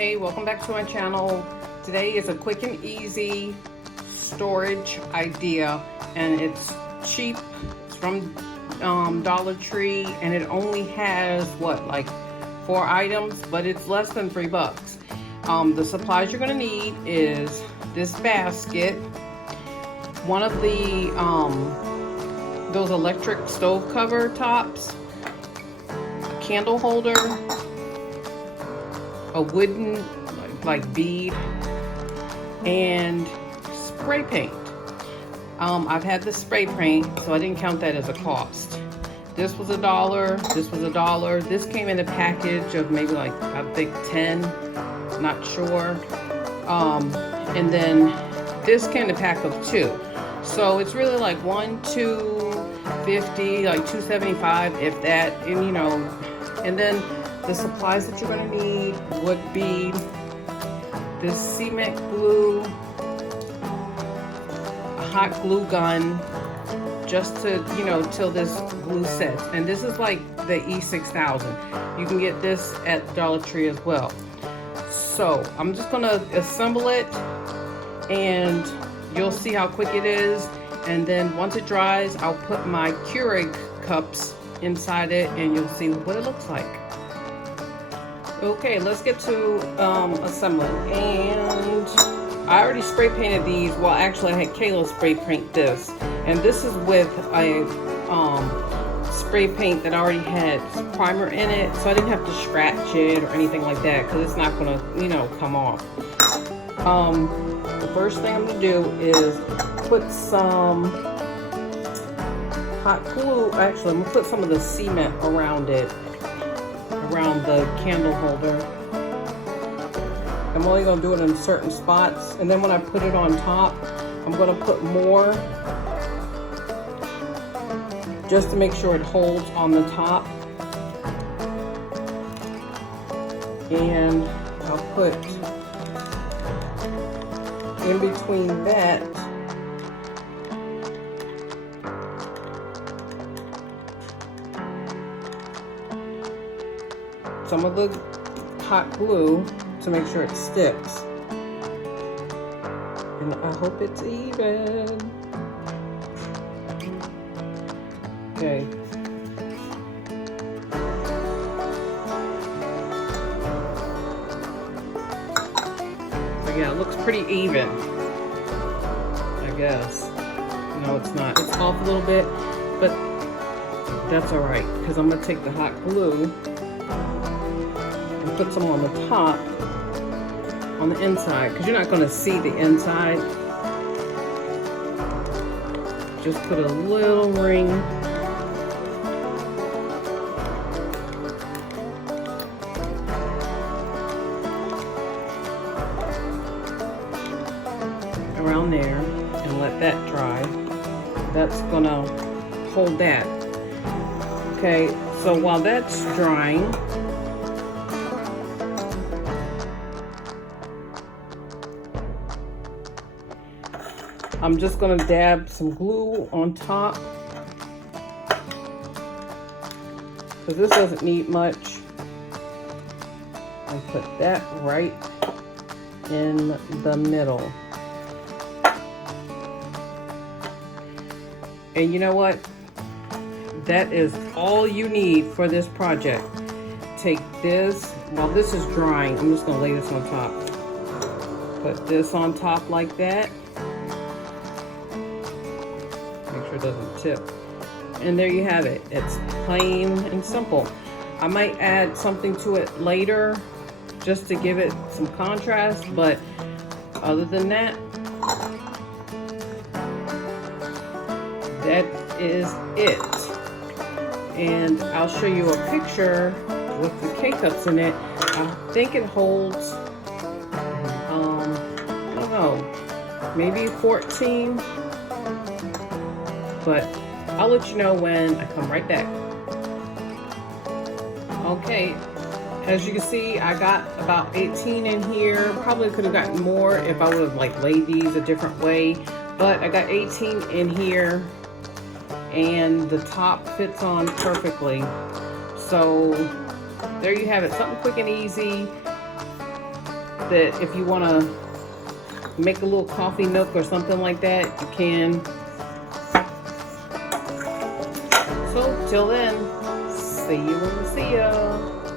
Hey, welcome back to my channel. Today is a quick and easy storage idea, and it's cheap. It's from Dollar Tree, and it only has what, like 4 items, but it's less than $3. The supplies you're gonna need is this basket, one of the those electric stove cover tops, a candle holder, a wooden like bead, and spray paint. I've had the spray paint, so I didn't count that as a cost. This was $1, this was $1. This came in a package of maybe like, I think 10, not sure. And then this came in a pack of 2. So it's really like $2.50, like $2.75, if that, and you know, and then the supplies that you're going to need would be this cement glue, a hot glue gun, just to, you know, till this glue sets. And this is like the E6000. You can get this at Dollar Tree as well. So I'm just going to assemble it, and you'll see how quick it is. And then once it dries, I'll put my Keurig cups inside it, and you'll see what it looks like. Okay, let's get to assembling. And I already spray painted these. Well, actually, I had Kayla spray paint this, and this is with a spray paint that already had primer in it, so I didn't have to scratch it or anything like that, because it's not gonna, you know, come off. The first thing I'm gonna do is put some hot glue. Actually, I'm gonna put some of the cement around it, around the candle holder. I'm only going to do it in certain spots, and then when I put it on top, I'm going to put more just to make sure it holds on the top. And I'll put in between that some of the hot glue to make sure it sticks. And I hope it's even. Okay. So yeah, it looks pretty even, I guess. No, it's not. It's off a little bit, but that's alright, because I'm going to take the hot glue and put some on the top, on the inside, because you're not going to see the inside. Just put a little ring around there and let that dry. That's going to hold that. Okay, so while that's drying, I'm just going to dab some glue on top, because this doesn't need much. And put that right in the middle. And you know what? That is all you need for this project. Take this, while this is drying, I'm just going to lay this on top. Put this on top like that. Make sure it doesn't tip. And there you have it. It's plain and simple. I might add something to it later just to give it some contrast, but other than that, that is it. And I'll show you a picture with the K-cups in it. I think it holds, I don't know, maybe 14. But I'll let you know when I come right back. Okay, as you can see, I got about 18 in here. Probably could have gotten more if I would have like laid these a different way. But I got 18 in here, and the top fits on perfectly. So there you have it, something quick and easy. that if you want to make a little coffee nook or something like that, you can. So till then, see you when we see ya.